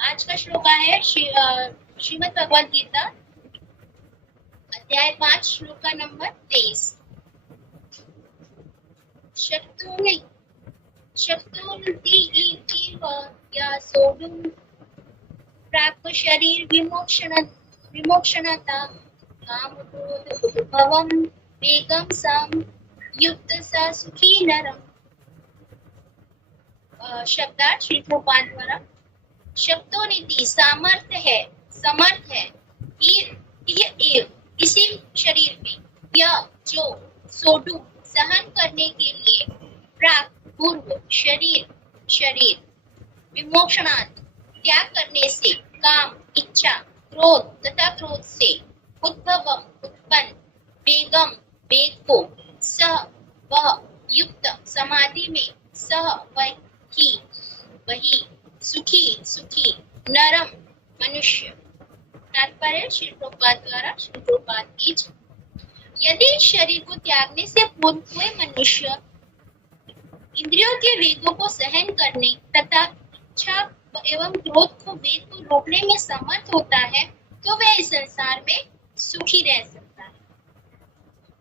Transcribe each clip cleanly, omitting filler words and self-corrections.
आज का श्लोक है श्रीमद् भगवद गीता अध्याय 5 श्लोक का नंबर 23। शक्तोनिव या सोढुं प्राप्य शरीर विमोक्षणता कामक्रोधोद्भवं वेगं सम युक्त स सुखी नरम। शब्दार्थ श्री प्रभुपाद द्वारा। शक्तोनिधि सामर्थ्य है, समर्थ है, इसी शरीर में, यह जो सोढु सहन करने के लिए, प्राप्त पूर्व शरीर विमोक्षणात् त्याग करने से, काम इच्छा, क्रोध तथा क्रोध से, उद्भवम उत्पन्न, वेगम वेग को, सह वह युक्त समाधि में, सह वही सुखी नरम मनुष्य। तात्पर्य श्री प्रभुपाद द्वारा। श्री प्रभुपाद की। यदि शरीर को त्यागने से पूर्व कोई मनुष्य इंद्रियों के वेगों को सहन करने तथा इच्छा एवं क्रोध को वेग को रोकने में समर्थ होता है तो वह इस संसार में सुखी रह सकता है।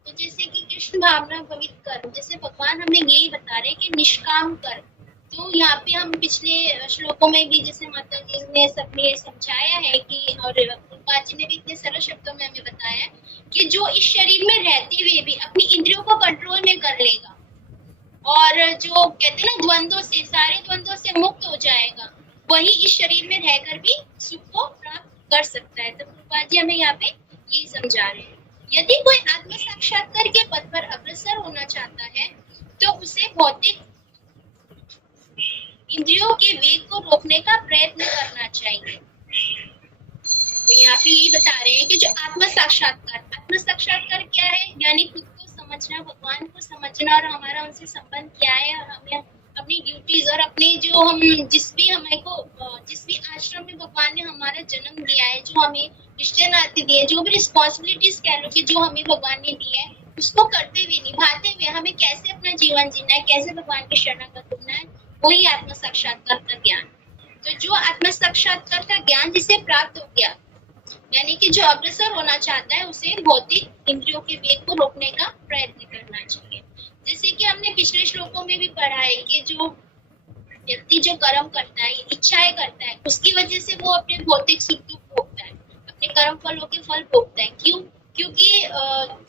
तो जैसे कि कृष्ण भावना भवित कर्म, जैसे भगवान हमें यही बता रहे कि निष्काम कर्म। तो यहाँ पे हम पिछले श्लोकों में भी जैसे माता जी ने सबने समझाया है कि, और प्रभुपाद जी ने भी इतने सरल शब्दों में हमें बताया कि जो इस शरीर में रहते हुए भी अपनी इंद्रियों को कंट्रोल में कर लेगा और जो कहते हैं ना द्वंद्वों से, सारे द्वंद्वों से मुक्त हो जाएगा, वही इस शरीर में रहकर भी सुख को प्राप्त कर सकता है। तो प्रभुपाद जी हमें यहाँ पे यही समझा रहे हैं। यदि कोई आत्म साक्षात्कार के पथ पर अग्रसर होना चाहता है तो उसे भौतिक इंद्रियों के वेग को रोकने का प्रयत्न करना चाहिए। तो यहाँ पे यही बता रहे हैं कि जो आत्म साक्षात्कार क्या है, यानी खुद को समझना, भगवान को समझना और हमारा उनसे संबंध क्या है, और हमें अपनी ड्यूटीज और अपने जो हम जिस भी आश्रम में भगवान ने हमारा जन्म दिया है, जो हमें रिश्ते नाते दिए, जो भी रिस्पॉन्सिबिलिटीज कह लो कि जो हमें भगवान ने दी है, उसको करते हुए निभाते हुए हमें कैसे अपना जीवन जीना है, कैसे भगवान के शरणागत होना है, वही आत्म साक्षात्कार का ज्ञान। तो जो आत्म साक्षात्कार का ज्ञान जिसे प्राप्त हो गया, यानी कि जो अग्रसर होना चाहता है, उसे भौतिक इंद्रियों के वेग को रोकने का प्रयत्न करना चाहिए। जैसे कि हमने पिछले श्लोकों में भी पढ़ा है कि जो व्यक्ति जो कर्म करता है, इच्छाएं करता है, उसकी वजह से वो अपने भौतिक सुख दुख भोगता है, अपने कर्म फलों के फल भोगता है। क्यों? क्योंकि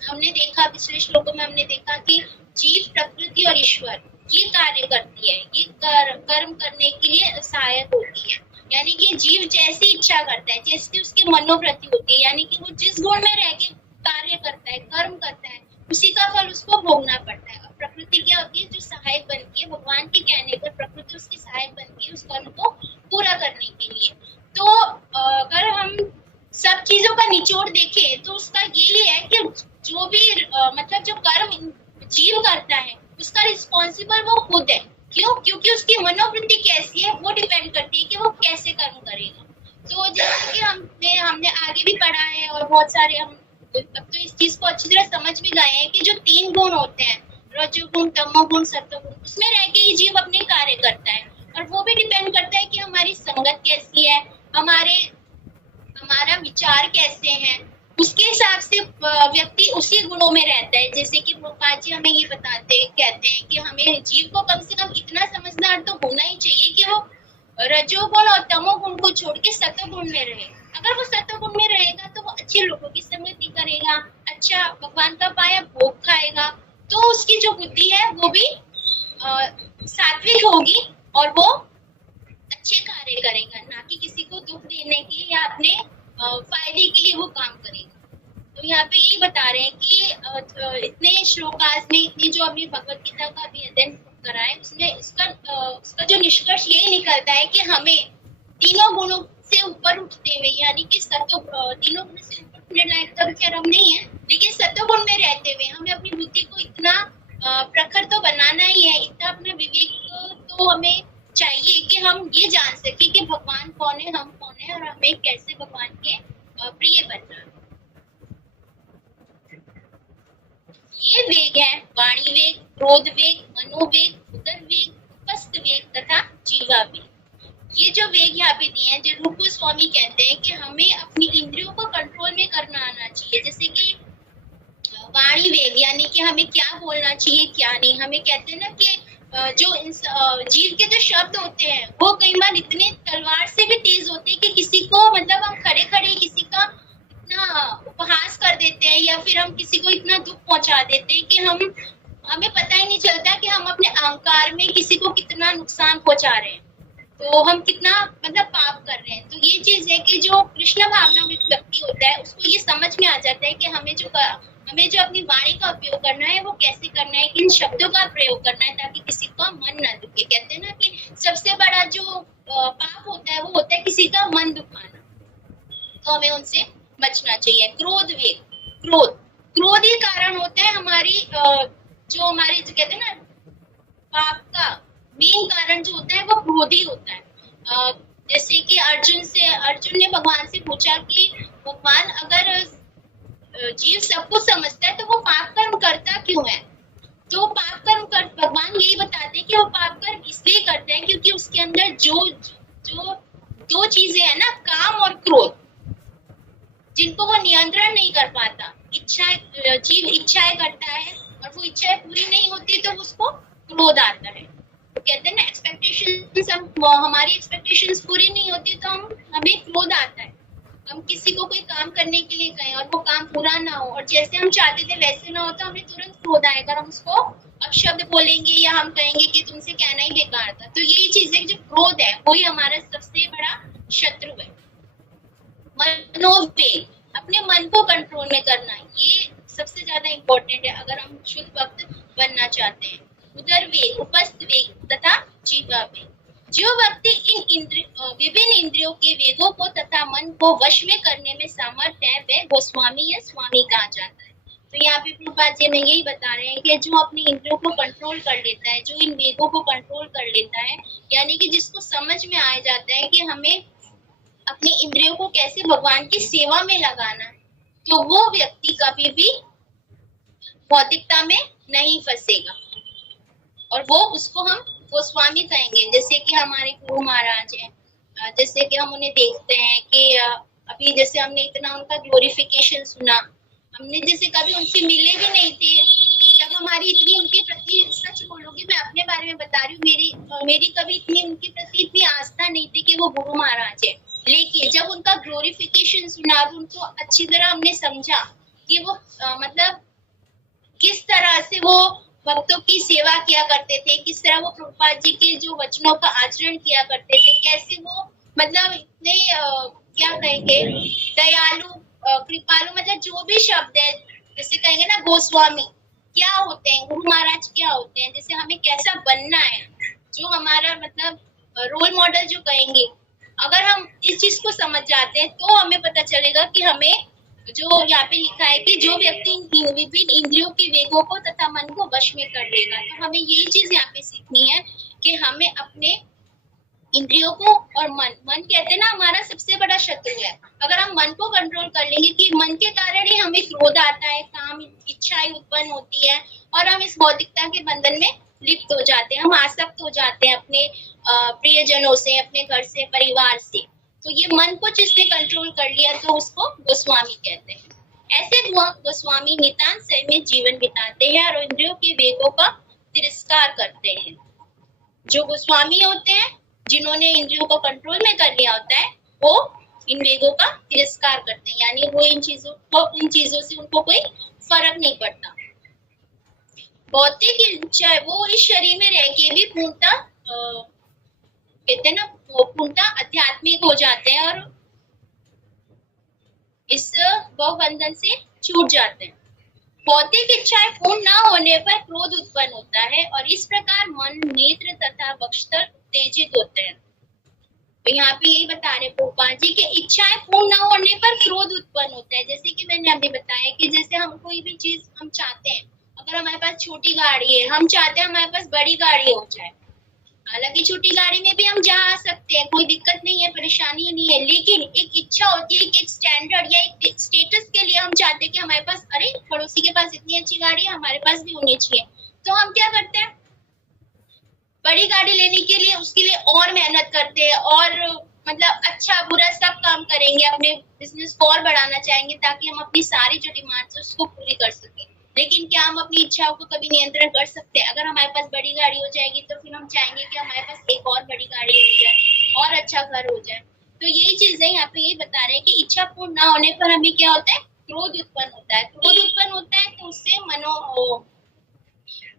हमने देखा पिछले श्लोकों में हमने देखा कि जीव, प्रकृति और ईश्वर ये कार्य करती है, ये कर्म करने के लिए सहायक होती है। यानी कि जीव जैसी इच्छा करता है, जैसी उसकी मनोवृत्ति होती है, यानी कि वो जिस गुण में रह के कार्य करता है, कर्म करता है, उसी का फल उसको भोगना पड़ता है। और प्रकृति क्या होती है? जो सहायक बनती है, भगवान के कहने पर प्रकृति उसकी सहायक बनती है उस कर्म को पूरा करने के लिए। तो अगर हम सब चीजों का निचोड़ देखें तो उसका यही है कि जो भी मतलब जो कर्म जीव करता है उसका रिस्पॉन्सिबल वो खुद है। क्यों? क्योंकि उसकी मनोवृत्ति कैसी है वो डिपेंड करती है कि वो कैसे कर्म करेगा। तो जैसे कि हमने आगे भी पढ़ा है और बहुत सारे हम अब तो इस चीज को अच्छी तरह समझ भी गए हैं कि जो 3 गुण होते हैं, रजोगुण, तमोगुण, सत्वगुण, उसमें रह के ही जीव अपने कार्य करता है। और वो भी डिपेंड करता है कि हमारी संगत कैसी है, हमारा विचार कैसे हैं, उसके हिसाब से व्यक्ति उसी गुणों में रहता है। जैसे कि प्रभुपाद जी हमें ये कहते हैं कि हमें जीव को कम से कम इतना समझदार तो होना ही चाहिए कि वो रजोगुण और तमोगुण को छोड़ के सत्वगुण में रहे। अगर वो सत्वगुण में रहेगा तो वो अच्छे लोगों की संगति करेगा, अच्छा भगवान का पाया भोग खाएगा, तो उसकी जो बुद्धि है वो भी सात्विक होगी और वो अच्छे कार्य करेगा, ना कि किसी को दुख देने के या अपने फायदे के लिए वो काम करेगा। तो यहाँ पे यही बता रहे हैं कि इतने श्लोकास में, इतनी जो अभी भगवत गीता का भी अध्ययन करा है, उसमें उसका जो निष्कर्ष यही निकलता है कि हमें तीनों गुणों से ऊपर उठते हुए, यानी कि तीनों गुणों से ऊपर उठने लायक तो खैर हम नहीं है, लेकिन सत्वगुण में रहते हुए हमें अपनी बुद्धि को इतना प्रखर तो बनाना ही है, इतना अपना विवेक तो हमें चाहिए कि हम ये जान सके कि भगवान कौन है, हम कौन है और हमें कैसे भगवान के प्रिय बनना है। ये वेग है वाणी वेग, क्रोध वेग, मनोवेग, उदर वेग, उपस्थ वेग तथा जीवा वेग। ये जो वेग यहाँ पे दिए हैं, जो रूप गोस्वामी कहते हैं कि हमें अपनी इंद्रियों को कंट्रोल में करना आना चाहिए। जैसे कि वाणी वेग, यानी कि हमें क्या बोलना चाहिए क्या नहीं। हमें कहते हैं ना कि जो जीव के जो शब्द होते हैं वो कई बार इतने तलवार से भी तेज होते हैं कि किसी को मतलब हम खड़े खड़े किसी का इतना उपहास कर देते हैं, या फिर हम किसी को इतना दुख पहुंचा देते हैं कि हमें पता ही नहीं चलता कि हम अपने अहंकार में किसी को कितना नुकसान पहुंचा रहे हैं, तो हम कितना मतलब पाप कर रहे हैं। तो ये चीज है कि जो कृष्ण भावना में व्यक्ति होता है उसको ये समझ में आ जाता है कि हमें जो अपनी वाणी का उपयोग करना है वो कैसे करना है, किन शब्दों का प्रयोग करना है ताकि किसी का मन न दुखे। कहते हैं ना कि सबसे बड़ा जो पाप होता है वो होता है किसी का मन दुखाना, तो हमें उनसे बचना चाहिए। क्रोध वेग, क्रोध ही कारण होता है हमारी जो हमारी जो कहते हैं ना पाप का मेन कारण जो होता है वो क्रोध ही होता है। जैसे कि अर्जुन ने भगवान से पूछा कि भगवान अगर जीव सब कुछ समझता है तो वो पाप कर्म करता क्यों है? तो पाप कर्म कर भगवान यही बताते हैं कि वो पाप कर्म इसलिए करते हैं क्योंकि उसके अंदर जो दो चीजें हैं ना, काम और क्रोध, जिनको वो नियंत्रण नहीं कर पाता। जीव इच्छाएं करता है और वो इच्छाएं पूरी नहीं होती तो उसको क्रोध आता है। तो कहते हैं ना एक्सपेक्टेशंस, हमारी एक्सपेक्टेशंस पूरी नहीं होती तो हमें क्रोध आता है। हम किसी को कोई काम करने के लिए कहें और वो काम पूरा ना हो और जैसे हम चाहते थे वैसे ना हो तो हमें तुरंत क्रोध आएगा, हम उसको अपशब्द बोलेंगे या हम कहेंगे कि तुमसे कहना ही बेकार था। तो यही चीज है, जो क्रोध है वही हमारा सबसे बड़ा शत्रु है। मनोवेग, अपने मन को कंट्रोल में करना, ये सबसे ज्यादा इम्पोर्टेंट है अगर हम शुद्ध भक्त बनना चाहते हैं। उदर वेग, उपस्थ वेग तथा जीवा वेग, जो व्यक्ति इन विभिन्न इंद्रियों के वेगों को तथा मन को वश में करने में समर्थ है वह गोस्वामी या स्वामी कहा जाता है। तो यहाँ पे प्रभुपाद जी हमें यही बता रहे हैं कि जो अपनी इंद्रियों को कंट्रोल कर लेता है, जो इन वेगों को कंट्रोल कर लेता है, यानी कि जिसको समझ में आ जाता है कि हमें अपनी इंद्रियों को कैसे भगवान की सेवा में लगाना है, तो वो व्यक्ति कभी भी भौतिकता में नहीं फंसेगा और वो उसको हम गोस्वामी कहेंगे। जैसे कि हमारे गुरु महाराज हैं, जैसे कि हम उन्हें देखते हैं कि अभी जैसे हमने इतना उनका ग्लोरिफिकेशन सुना, हमने जैसे कभी उनसे मिले भी नहीं थे, तब हमारी इतनी उनके प्रति, सच बोलूंगी मैं अपने बारे में बता रही हूँ, मेरी कभी इतनी उनके प्रति इतनी आस्था नहीं थी कि वो गुरु महाराज है। लेकिन जब उनका ग्लोरिफिकेशन सुना, उनको अच्छी तरह हमने समझा कि वो मतलब किस तरह से वो भक्तों की सेवा किया करते थे, किस तरह वो प्रभुपाद जी के जो वचनों का आचरण किया करते थे, कैसे वो मतलब इतने क्या कहेंगे दयालु, कृपालु, मतलब जो भी शब्द है, जैसे कहेंगे ना गोस्वामी क्या होते हैं, गुरु महाराज क्या होते हैं, जैसे हमें कैसा बनना है, जो हमारा मतलब रोल मॉडल जो कहेंगे, अगर हम इस चीज को समझ जाते हैं तो हमें पता चलेगा कि हमें जो यहाँ पे लिखा है कि जो व्यक्ति विभिन्न इंद्रियों के वेगों को तथा मन को वश में कर लेगा, तो हमें यही चीज यहाँ पे सीखनी है कि हमें अपने इंद्रियों को, और मन कहते हैं ना हमारा सबसे बड़ा शत्रु है। अगर हम मन को कंट्रोल कर लेंगे, कि मन के कारण ही हमें क्रोध आता है, काम इच्छाएं उत्पन्न होती है और हम इस भौतिकता के बंधन में लिप्त हो जाते हैं, हम आसक्त हो जाते हैं अपने प्रियजनों से, अपने घर से, परिवार से। तो ये मन को जिसने कंट्रोल कर लिया तो उसको गोस्वामी कहते हैं। ऐसे गोस्वामी नितांत संयमित जीवन बिताते हैं और इंद्रियों के वेगों का तिरस्कार करते हैं। जो गोस्वामी होते हैं, जिन्होंने इंद्रियों को कंट्रोल में कर लिया होता है, वो इन वेगों का तिरस्कार करते हैं, यानी वो इन चीजों से उनको कोई फर्क नहीं पड़ता। भौतिक इच्छा, वो इस शरीर में रह के भी पूर्णता कहते हैं ना, पूर्णता आध्यात्मिक हो जाते हैं और इस भवबंधन से छूट जाते हैं। भौतिक इच्छाएं पूर्ण न होने पर क्रोध उत्पन्न होता है और इस प्रकार मन, नेत्र तथा वक्षस्थल उत्तेजित होते हैं। तो यहाँ पे यही बता रहे प्रभुपाद जी कि इच्छाएं पूर्ण न होने पर क्रोध उत्पन्न होता है। जैसे कि मैंने अभी बताया कि जैसे हम कोई भी चीज हम चाहते हैं, अगर हमारे पास छोटी गाड़ी है, हम चाहते हैं हमारे पास बड़ी गाड़ी हो जाए। हालांकि छोटी गाड़ी में भी हम जा सकते हैं, कोई दिक्कत नहीं है, परेशानी नहीं है, लेकिन एक इच्छा होती है कि एक स्टैंडर्ड या एक स्टेटस के लिए हम चाहते हैं कि हमारे पास, अरे पड़ोसी के पास इतनी अच्छी गाड़ी है, हमारे पास भी होनी चाहिए। तो हम क्या करते हैं, बड़ी गाड़ी लेने के लिए उसके लिए और मेहनत करते हैं और मतलब अच्छा बुरा सब काम करेंगे, अपने बिजनेस को और बढ़ाना चाहेंगे ताकि हम अपनी सारी जो डिमांड्स है उसको पूरी कर सकें। लेकिन क्या हम अपनी इच्छाओं को कभी नियंत्रण कर सकते हैं? अगर हमारे पास बड़ी गाड़ी हो जाएगी तो फिर हम चाहेंगे कि हमारे पास एक और बड़ी गाड़ी हो जाए और अच्छा घर हो जाए। तो यही चीजें यहाँ पे ये बता रहे हैं कि इच्छा पूर्ण ना होने पर हमें क्या होता है, क्रोध उत्पन्न होता है। क्रोध उत्पन्न होता है तो उससे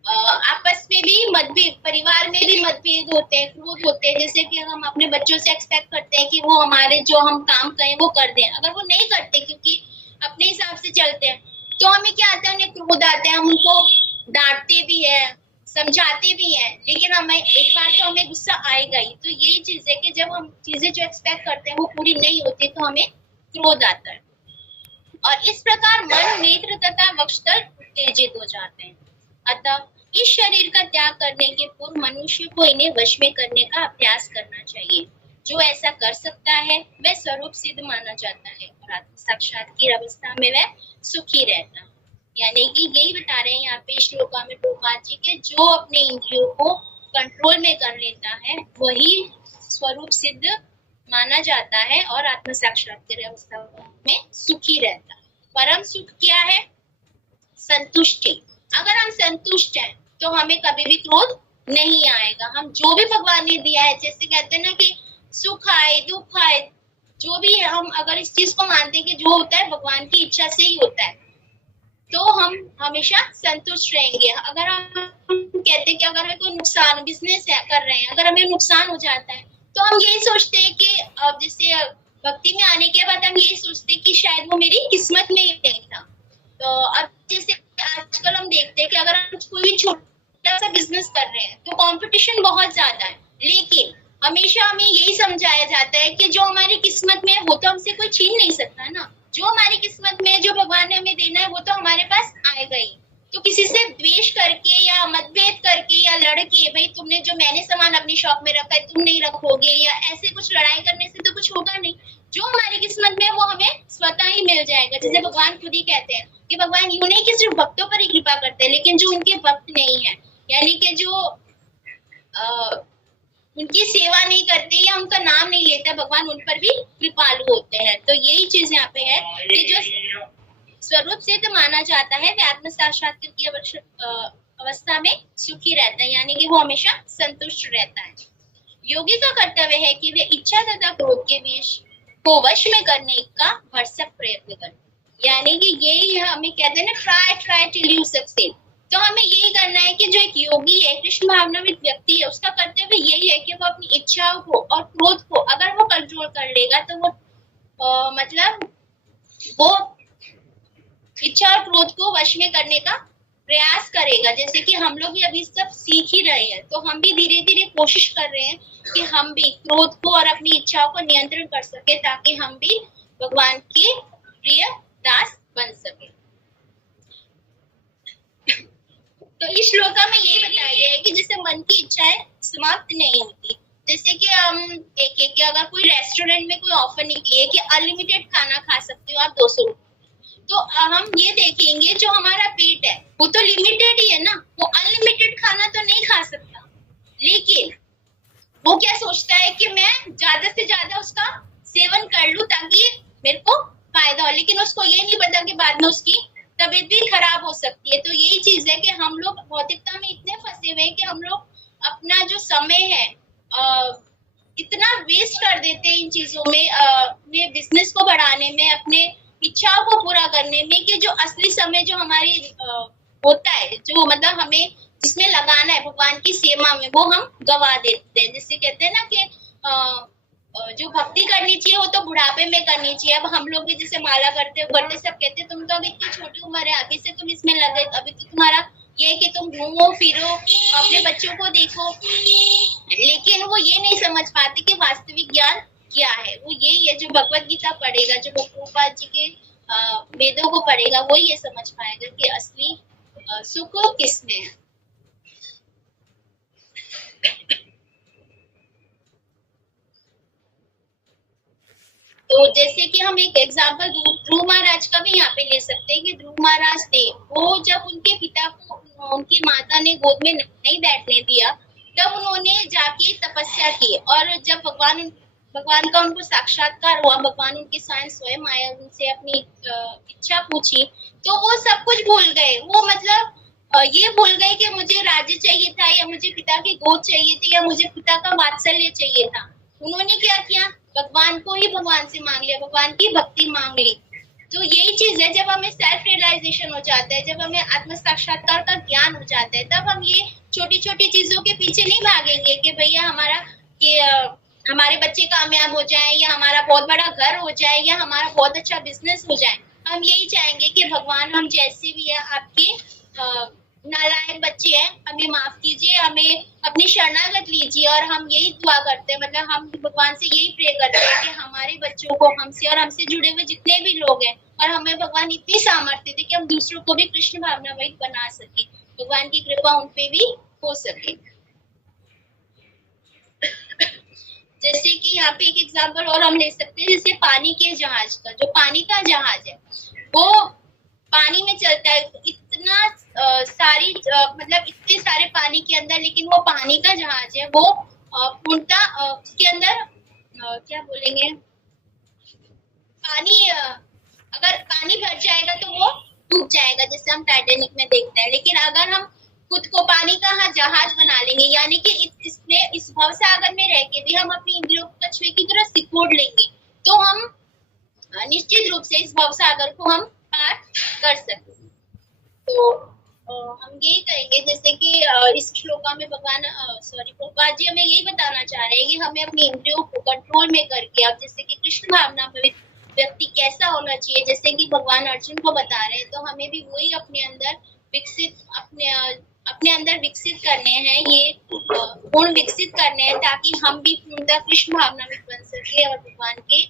आपस में भी मतभेद, परिवार में भी मतभेद होते हैं, क्रोध होते हैं। जैसे कि हम अपने बच्चों से एक्सपेक्ट करते हैं कि वो हमारे जो हम काम करें वो कर दें, अगर वो नहीं करते क्योंकि अपने हिसाब से चलते हैं तो हमें क्या आता है, उन्हें क्रोध आते हैं, हम उनको डांटते भी है, समझाते भी हैं, लेकिन हमें एक बार तो हमें गुस्सा आएगा ही। तो यही चीज है कि जब हम चीजें जो एक्सपेक्ट करते हैं वो पूरी नहीं होती तो हमें क्रोध आता है और इस प्रकार मन, नेत्र तथा वक्षस्थल उत्तेजित हो जाते हैं। अतः इस शरीर का त्याग करने के पूर्व मनुष्य को इन्हें वश में करने का अभ्यास करना चाहिए। जो ऐसा कर सकता है वह स्वरूप सिद्ध माना जाता है और आत्म साक्षात्कार अवस्था में वह सुखी रहता। यानी कि यही बता रहे हैं यहाँ पे श्लोका में प्रभुपाद जी के, जो अपने इंद्रियों को कंट्रोल में कर लेता है वही स्वरूप सिद्ध माना जाता है और आत्म साक्षात्कार अवस्था में सुखी रहता। परम सुख क्या है? संतुष्टि। अगर हम संतुष्ट हैं तो हमें कभी भी क्रोध नहीं आएगा। हम जो भी भगवान ने दिया है, जैसे कहते हैं ना कि सुख आए दुख आए, जो भी है, हम अगर इस चीज को मानते हैं कि जो होता है भगवान की इच्छा से ही होता है तो हम हमेशा संतुष्ट रहेंगे। अगर हम कहते हैं कि अगर हमें कोई नुकसान, बिजनेस कर रहे हैं, अगर हमें नुकसान हो जाता है तो हम यही सोचते हैं कि अब जैसे भक्ति में आने के बाद हम यही सोचते हैं कि शायद वो मेरी किस्मत में ही नहीं था। तो अब जैसे आजकल हम देखते हैं कि अगर हम कोई भी छोटा सा बिजनेस कर रहे हैं तो कंपटीशन बहुत ज्यादा है, लेकिन हमेशा हमें यही समझाया जाता है कि जो हमारी किस्मत में है वो तो हमसे कोई छीन नहीं सकता ना। जो हमारी किस्मत में है, जो भगवान ने हमें देना है वो तो हमारे पास आएगा ही। तो किसी से द्वेष करके या मतभेद करके या लड़के, भाई तुमने जो मैंने सामान अपनी शॉप में रखा है तुम नहीं रखोगे, या ऐसे कुछ लड़ाई करने से तो कुछ होगा नहीं। जो हमारी किस्मत में है वो हमें स्वतः ही मिल जाएगा। जैसे भगवान खुद ही कहते हैं कि भगवान यूं नहीं कि सिर्फ भक्तों पर ही कृपा करते हैं, लेकिन जो उनके भक्त नहीं है, यानी कि जो उनकी सेवा नहीं करते या उनका नाम नहीं लेते, भगवान उन पर भी कृपालु होते हैं। तो यही चीज यहाँ पे है कि जो स्वरूप सिद्ध माना जाता है वह आत्म साक्षात्कार की अवस्था में सुखी रहता है, यानी कि वो हमेशा संतुष्ट रहता है। योगी का कर्तव्य है कि वे इच्छा तथा क्रोध के विष को वश में करने का भरसक प्रयत्न करें। यानी कि यही हमें कहते हैं ना, ट्राई टिल यू सक्सीड। तो हमें यही करना है कि जो एक योगी है, कृष्ण भावनावित व्यक्ति है, उसका कर्तव्य यही है कि वो अपनी इच्छाओं को और क्रोध को अगर वो कंट्रोल कर लेगा तो वो मतलब वो इच्छा और क्रोध को वश में करने का प्रयास करेगा। जैसे कि हम लोग भी अभी सब सीख ही रहे हैं, तो हम भी धीरे धीरे कोशिश कर रहे हैं कि हम भी क्रोध को और अपनी इच्छाओं को नियंत्रण कर सके, ताकि हम भी भगवान के प्रिय दास बन सके। तो इस श्लोका में यही बताया गया है कि जैसे मन की इच्छाएं समाप्त नहीं होती। जैसे कि हम देखें कि अगर कोई रेस्टोरेंट में कोई ऑफर निकली है कि अनलिमिटेड खाना खा सकते हो आप 200 रुपए, तो हम ये देखेंगे जो हमारा पेट है वो तो लिमिटेड ही है ना, वो अनलिमिटेड खाना तो नहीं खा सकता, लेकिन वो क्या सोचता है कि मैं ज्यादा से ज्यादा उसका सेवन कर लूं ताकि मेरे को फायदा हो, लेकिन उसको ये नहीं पता कि बाद में उसकी तबीयत भी खराब हो सकती है। तो यही चीज है कि हम लोग भौतिकता में इतने फंसे हुए हैं कि हम लोग अपना जो समय है इतना वेस्ट कर देते हैं इन चीजों में, अपने बिजनेस को बढ़ाने में, अपने इच्छाओं को पूरा करने में, कि जो असली समय जो हमारी होता है, जो मतलब हमें जिसमें लगाना है भगवान की सेवा में, वो हम गवा देते हैं। जिससे कहते हैं ना कि जो भक्ति करनी चाहिए वो तो बुढ़ापे में करनी चाहिए। अब हम लोग भी जैसे माला करते सब कहते हैं तुम तो अभी इतनी छोटी उम्र है, अभी से तुम इसमें लगे, अभी तो तुम्हारा ये है कि तुम घूमो फिरो, अपने बच्चों को देखो, लेकिन वो ये नहीं समझ पाते कि वास्तविक ज्ञान क्या है। वो यही है, जो भगवत गीता पढ़ेगा, जो प्रभुपाद जी के वेदों को पढ़ेगा, वो ये समझ पाएगा कि असली सुख किसमें है। तो जैसे कि हम एक एग्जांपल ध्रुव महाराज का भी यहाँ पे ले सकते हैं कि ध्रुव महाराज थे, वो जब उनके पिता को उनकी माता ने गोद में नहीं बैठने दिया तब उन्होंने जाके तपस्या की, और जब भगवान का उनको साक्षात्कार हुआ, भगवान उनके सामने स्वयं आए, उनसे अपनी इच्छा पूछी, तो वो सब कुछ भूल गए। वो मतलब ये भूल गए कि मुझे राज्य चाहिए था, या मुझे पिता की गोद चाहिए थी, या मुझे पिता का वात्सल्य चाहिए था। उन्होंने क्या किया, भगवान को ही भगवान से मांग लिया, भगवान की भक्ति मांग ली। तो यही चीज है, जब हमें सेल्फ रियलाइजेशन हो जाता है, जब हमें आत्म साक्षात्कार का ज्ञान हो जाता है, तब हम ये छोटी छोटी चीजों के पीछे नहीं भागेंगे कि भैया हमारा कि हमारे बच्चे कामयाब हो जाए, या हमारा बहुत बड़ा घर हो जाए, या हमारा बहुत अच्छा बिजनेस हो जाए। हम यही चाहेंगे कि भगवान हम जैसे भी है आपके नालायक बच्चे हैं, हमें माफ कीजिए, हमें अपनी शरणागत लीजिए। और हम यही दुआ करते हैं, मतलब हम भगवान से यही प्रे करते हैं कि हमारे बच्चों को हमसे और हमसे जुड़े हुए जितने भी लोग हैं, और हमें भगवान इतनी सामर्थ्य दे कि हम दूसरों को भी कृष्ण भावनामयी बना सके, भगवान की कृपा उन पे भी हो सके। जैसे कि यहाँ पे एक एग्जांपल और हम ले सकते हैं, जैसे पानी के जहाज का, जो पानी का जहाज है वो पानी में चलता है, इतना मतलब इतने सारे पानी के अंदर, लेकिन वो पानी का जहाज है, वो पूर्णतः उसके अंदर क्या बोलेंगे, पानी अगर पानी भर जाएगा तो वो डूब जाएगा, जैसे हम टाइटैनिक में देखते हैं। लेकिन अगर हम खुद को पानी का जहाज बना लेंगे, यानी कि इस भव सागर में रह के भी हम अपनी इंद्रियों को कछुए की तरह सिकोड़ लेंगे, तो हम निश्चित रूप से इस भव सागर को हम पार कर सकते हैं। तो हम यही कहेंगे, जैसे कि इस श्लोका में भगवान प्रभुपाद जी हमें यही बताना चाह रहे हैं कि हमें अपनी इंद्रियों को कंट्रोल में करके, अब जैसे कि कृष्ण भावना में व्यक्ति कैसा होना चाहिए, जैसे कि भगवान अर्जुन को बता रहे हैं, तो हमें भी वही अपने अंदर विकसित करने हैं, ये गुण विकसित करने हैं, ताकि हम भी पूर्णतः कृष्ण भावना में बन सके और भगवान के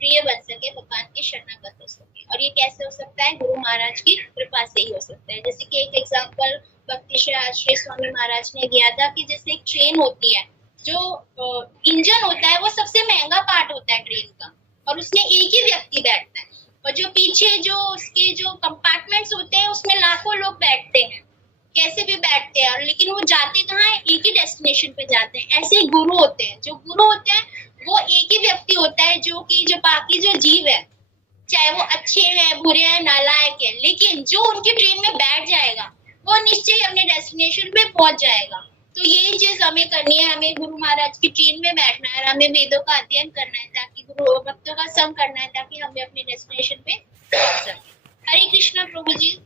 प्रिय बन सके, भगवान के शरणागत हो सके। और ये कैसे हो सकता है, गुरु महाराज की कृपा से ही हो सकता है। जैसे कि एक एग्जांपल भक्ति श्री स्वामी महाराज ने दिया था कि जैसे एक ट्रेन होती है, जो इंजन होता है वो सबसे महंगा पार्ट होता है ट्रेन का, और उसमें एक ही व्यक्ति बैठता है, और जो पीछे जो उसके जो कंपार्टमेंट्स होते हैं उसमें लाखों लोग बैठते हैं, कैसे भी बैठते हैं, लेकिन वो जाते कहाँ है, एक ही डेस्टिनेशन पे जाते हैं। ऐसे गुरु होते हैं, जो गुरु होते हैं वो एक ही व्यक्ति होता है, जो कि जो बाकी जो जीव है, चाहे वो अच्छे हैं, बुरे हैं, नालायक है, लेकिन जो उनकी ट्रेन में बैठ जाएगा वो निश्चय अपने डेस्टिनेशन पे पहुंच जाएगा। तो यही चीज हमें करनी है, हमें गुरु महाराज की ट्रेन में बैठना है, हमें वेदों का अध्ययन करना है, ताकि गुरु भक्तों का संग करना है, ताकि हमें अपने डेस्टिनेशन पे पहुंच सके। हरे कृष्णा प्रभु जी।